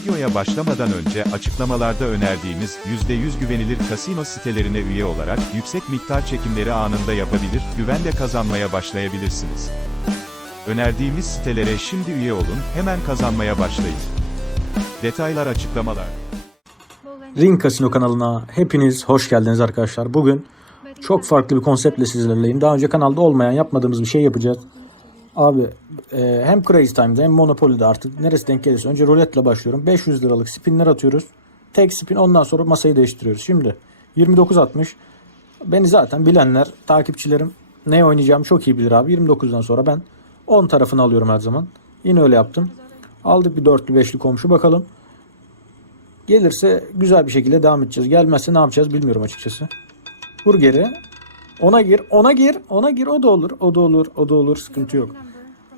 Videoya başlamadan önce açıklamalarda önerdiğimiz %100 güvenilir kasino sitelerine üye olarak yüksek miktar çekimleri anında yapabilir, güvenle kazanmaya başlayabilirsiniz. Önerdiğimiz sitelere şimdi üye olun, hemen kazanmaya başlayın. Detaylar açıklamalar. Ring Casino kanalına hepiniz hoş geldiniz arkadaşlar. Bugün çok farklı bir konseptle sizlerleyim. Daha önce kanalda olmayan yapmadığımız bir şey yapacağız. Abi e, hem Crazy Time'da hem Monopoly'de artık neresi denk gelirse önce ruletle başlıyorum. 500 liralık spinler atıyoruz. Tek spin ondan sonra masayı değiştiriyoruz. Şimdi 29.60 beni zaten bilenler takipçilerim ne oynayacağımı çok iyi bilir abi. 29'dan sonra ben 10 tarafını alıyorum her zaman. Yine öyle yaptım. Aldık bir dörtlü beşli komşu bakalım. Gelirse güzel bir şekilde devam edeceğiz. Gelmezse ne yapacağız bilmiyorum açıkçası. Vur geri. Ona gir, ona gir, ona gir. O da olur, o da olur, o da olur. Sıkıntı yok.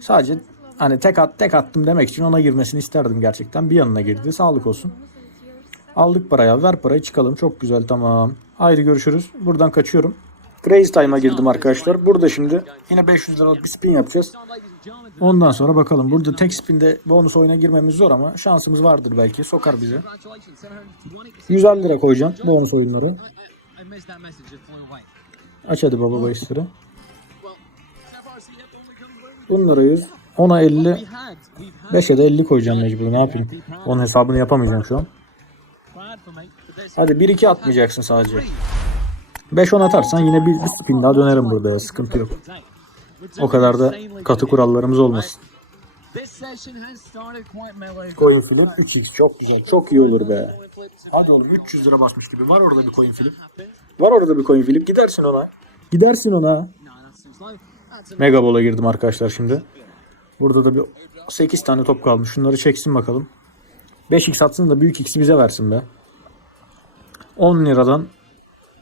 Sadece hani tek at tek attım demek için ona girmesini isterdim gerçekten. Bir yanına girdi. Sağlık olsun. Aldık parayı, ver parayı çıkalım. Çok güzel tamam. Haydi görüşürüz. Buradan kaçıyorum. Crazy Time'a girdim arkadaşlar. Burada şimdi yine 500 liralık bir spin yapacağız. Ondan sonra bakalım. Burada tek spinde bonus oyuna girmemiz zor ama şansımız vardır belki. Sokar bize. 150 lira koyacağım bonus oyunları. Aç hadi baba bahisleri. Bunlara 100. Ona 50. 5'e de 50 koyacağım mecbur. Ne yapayım? Onun hesabını yapamayacağım şu an. Hadi 1-2 atmayacaksın sadece. 5-10 atarsan yine bir, bir spin daha dönerim burada ya. Sıkıntı yok. O kadar da katı kurallarımız olmasın. Coin flip 3x çok güzel. Çok iyi olur be. Hadi oğlum 300 lira basmış gibi. Var orada bir coin flip. Var orada bir coin flip. Gidersin ona. Gidersin ona. Mega Ball'a girdim arkadaşlar şimdi. Burada da bir 8 tane top kalmış. Şunları çeksin bakalım. 5x atsın da büyük x'i bize versin be. 10 liradan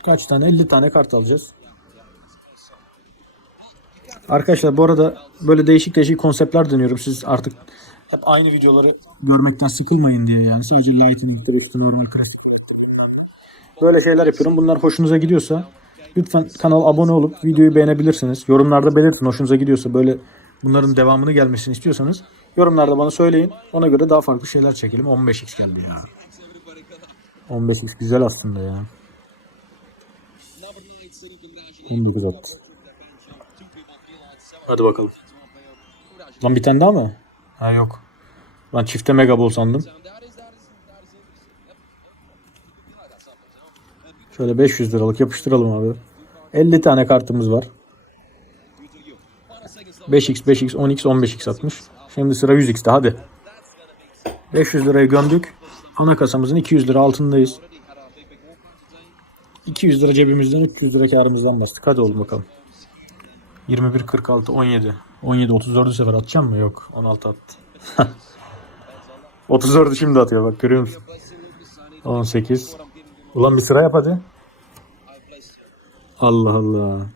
kaç tane? 50 tane kart alacağız. Arkadaşlar bu arada böyle değişik değişik konseptler deniyorum. Siz artık hep aynı videoları görmekten sıkılmayın diye yani. Sadece Lightning Drift, normal klasik. Böyle şeyler yapıyorum. Bunlar hoşunuza gidiyorsa lütfen kanala abone olup videoyu beğenebilirsiniz. Yorumlarda belirtin hoşunuza gidiyorsa böyle bunların devamını gelmesini istiyorsanız yorumlarda bana söyleyin. Ona göre daha farklı şeyler çekelim. 15x geldi ya. 15x güzel aslında ya. 19 attı. Hadi bakalım. Lan bir tane daha mı? Ha yok. Lan çifte mega bol sandım. Şöyle 500 liralık yapıştıralım abi. 50 tane kartımız var. 5x, 5x, 10x, 15x atmış. Şimdi sıra 100x'te hadi. 500 lirayı gömdük. Ana kasamızın 200 lira altındayız. 200 lira cebimizden 300 lira karımızdan bastık. Hadi oğlum bakalım. 21, 46, 17. 17, 34'ü sefer atacağım mı? Yok. 16 attı. 34'ü şimdi atıyor bak görüyor musun? 18. Ulan bir sıra yap hadi. Allah Allah.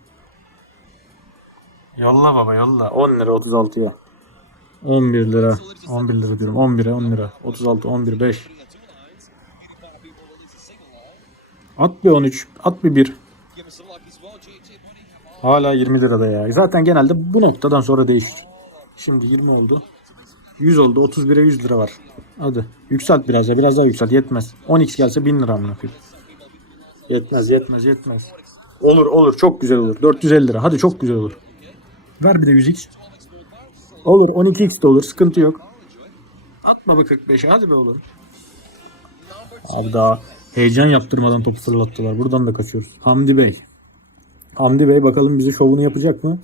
Yolla baba yolla. 10 lira 36'ya. 11 lira. 11 lira diyorum. 11'e 10 lira. 36, 11, 5. At bir 13. At bir 1. Hala 20 lirada ya. Zaten genelde bu noktadan sonra değişir. Şimdi 20 oldu. 100 oldu. 31'e 100 lira var. Hadi. Yükselt biraz ya. Biraz daha yükselt. Yetmez. 10x gelse 1000 lira koyayım. Yetmez, yetmez, yetmez. Olur, olur. Çok güzel olur. 450 lira. Hadi çok güzel olur. Ver bir de 100x. Olur. 12x de olur. Sıkıntı yok. Atma be 45'e. Hadi be oğlum. Abi daha heyecan yaptırmadan topu fırlattılar. Buradan da kaçıyoruz. Hamdi Bey. Hamdi Bey bakalım bize şovunu yapacak mı?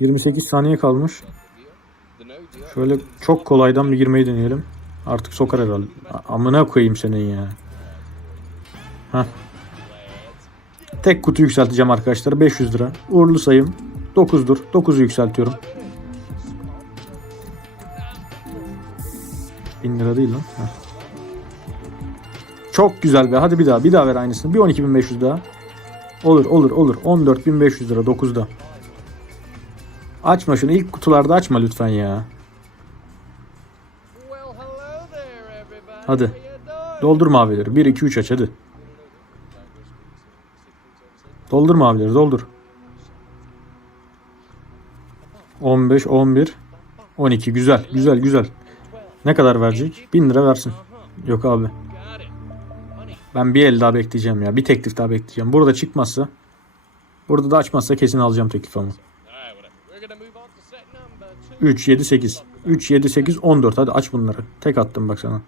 28 saniye kalmış. Şöyle çok kolaydan bir girmeyi deneyelim. Artık sokar herhalde. Amına koyayım senin ya. Heh. Tek kutu yükselteceğim arkadaşlar. 500 lira. Uğurlu sayım 9'dur. 9'u yükseltiyorum. 1000 lira değil lan. Heh. Çok güzel be. Hadi bir daha. Bir daha ver aynısını. Bir 12.500 daha. Olur olur olur. 14.500 lira 9'da. Açma şunu. İlk kutularda açma lütfen ya. Hadi. Doldur mavileri. 1 2 3 aç hadi. Doldur mavileri doldur. 15 11 12 güzel güzel güzel. Ne kadar verecek? 1000 lira versin. Yok abi. Ben bir el daha bekleyeceğim ya. Bir teklif daha bekleyeceğim. Burada çıkmazsa Burada da açmazsa kesin alacağım teklif ama. 3, 7, 8. 3, 7, 8, 14. Hadi aç bunları. Tek attım bak sana.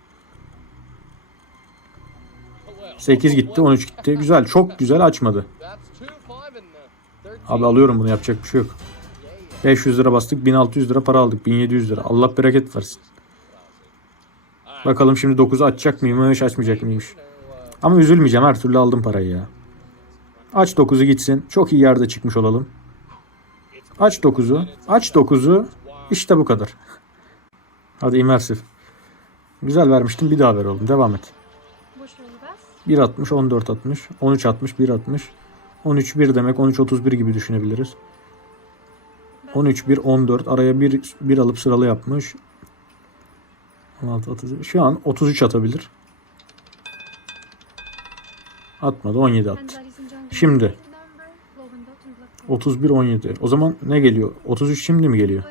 8 gitti, 13 gitti. Güzel, çok güzel açmadı. Abi alıyorum bunu yapacak bir şey yok. 500 lira bastık, 1600 lira para aldık, 1700 lira. Allah bereket versin. Bakalım şimdi 9'u açacak mıymış, açmayacak mıymış. Ama üzülmeyeceğim, her türlü aldım parayı ya. Aç 9'u gitsin. Çok iyi yerde çıkmış olalım. Aç 9'u. Aç 9'u. İşte bu kadar. Hadi immersif. Güzel vermiştim. Bir daha ver oğlum. Devam et. 1.60, 14.60, 13.60, 1.60. 13 1 demek 13 31 gibi düşünebiliriz. 13 1 14 araya 1 1 alıp sıralı yapmış. 16 30 şu an 33 atabilir. Atmadı 17 attı. Şimdi 31 17. O zaman ne geliyor? 33 şimdi mi geliyor?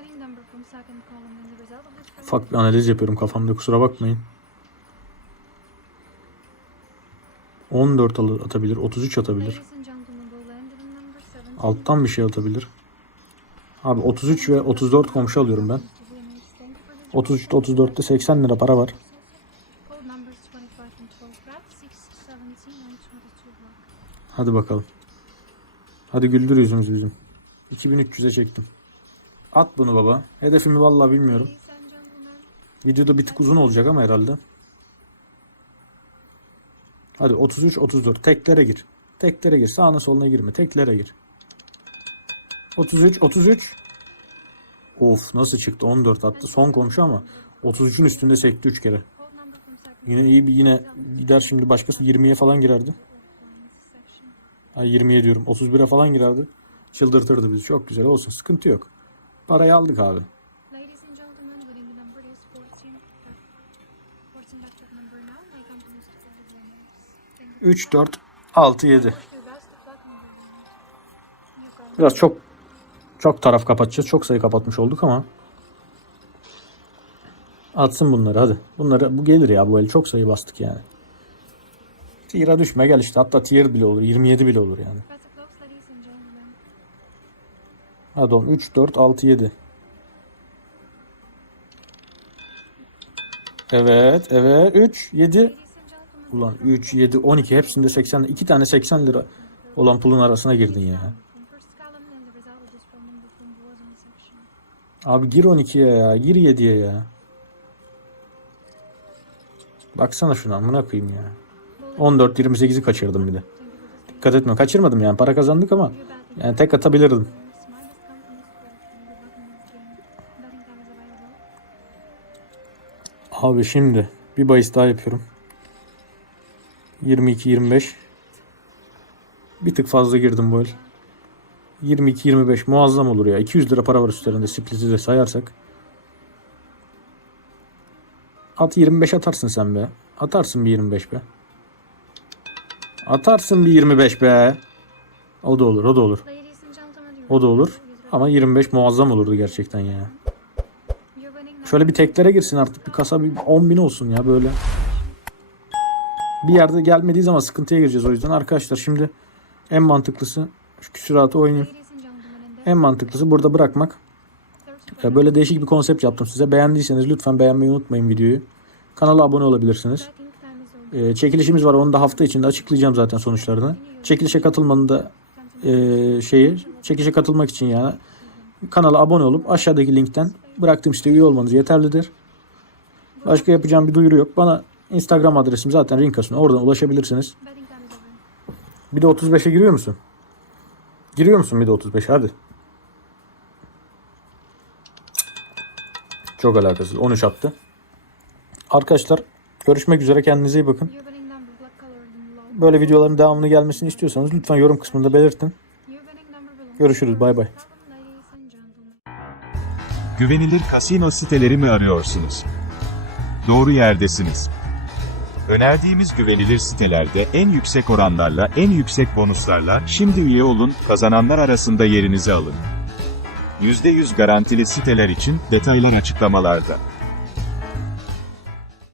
Ufak bir analiz yapıyorum kafamda kusura bakmayın. 14 al- atabilir, 33 atabilir. Alttan bir şey atabilir. Abi 33 ve 34 komşu alıyorum ben. 33'te 34'te 80 lira para var. Hadi bakalım. Hadi güldür yüzümüzü bizim. 2300'e çektim. At bunu baba. Hedefimi vallahi bilmiyorum. Videoda bir tık uzun olacak ama herhalde. Hadi 33 34 teklere gir. Teklere gir. Sağına soluna girme. Teklere gir. 33 33 Of nasıl çıktı? 14 attı. Son komşu ama 33'ün üstünde sekti 3 kere. Yine iyi bir yine gider şimdi başkası 20'ye falan girerdi. Ay 20'ye diyorum. 31'e falan girerdi. Çıldırtırdı bizi. Çok güzel olsun. Sıkıntı yok. Parayı aldık abi. 3 4 6 7. Biraz çok çok taraf kapatacağız. Çok sayı kapatmış olduk ama atsın bunları hadi. Bunları bu gelir ya bu el çok sayı bastık yani. Tier'a düşme gel işte. Hatta tier bile olur. 27 bile olur yani. Hadi oğlum 3 4 6 7. Evet, evet. 3 7 Ulan 3 7 12 hepsinde 80 iki tane 80 lira olan pulun arasına girdin ya. Abi gir 12'ye ya, gir 7'ye ya. Baksana şuna amına koyayım ya. 14 28'i kaçırdım bir de. Dikkat etme kaçırmadım yani para kazandık ama yani tek atabilirdim. Abi şimdi bir bahis daha yapıyorum. 22 25 bir tık fazla girdim bu el. 22 25 muazzam olur ya. 200 lira para var üstlerinde split'i de sayarsak. At 25 atarsın sen be. Atarsın bir 25 be. Atarsın bir 25 be. O da olur, o da olur. O da olur. Ama 25 muazzam olurdu gerçekten ya. Şöyle bir teklere girsin artık. Bir kasa bir 10 bin olsun ya böyle. Bir yerde gelmediği zaman sıkıntıya gireceğiz o yüzden. Arkadaşlar şimdi en mantıklısı şu küsuratı oynayayım. En mantıklısı burada bırakmak. Böyle değişik bir konsept yaptım size. Beğendiyseniz lütfen beğenmeyi unutmayın videoyu. Kanala abone olabilirsiniz. Ee, çekilişimiz var. Onu da hafta içinde açıklayacağım zaten sonuçlarını. Çekilişe katılmanın da e, şeyi çekilişe katılmak için yani kanala abone olup aşağıdaki linkten bıraktığım siteye üye olmanız yeterlidir. Başka yapacağım bir duyuru yok. Bana Instagram adresim zaten Rinkas'ın. Oradan ulaşabilirsiniz. Bir de 35'e giriyor musun? Giriyor musun bir de 35 hadi. Çok alakasız. 13 attı. Arkadaşlar görüşmek üzere kendinize iyi bakın. Böyle videoların devamını gelmesini istiyorsanız lütfen yorum kısmında belirtin. Görüşürüz bay bay. Güvenilir kasino siteleri mi arıyorsunuz? Doğru yerdesiniz. Önerdiğimiz güvenilir sitelerde en yüksek oranlarla, en yüksek bonuslarla şimdi üye olun, kazananlar arasında yerinizi alın. %100 garantili siteler için detaylar açıklamalarda.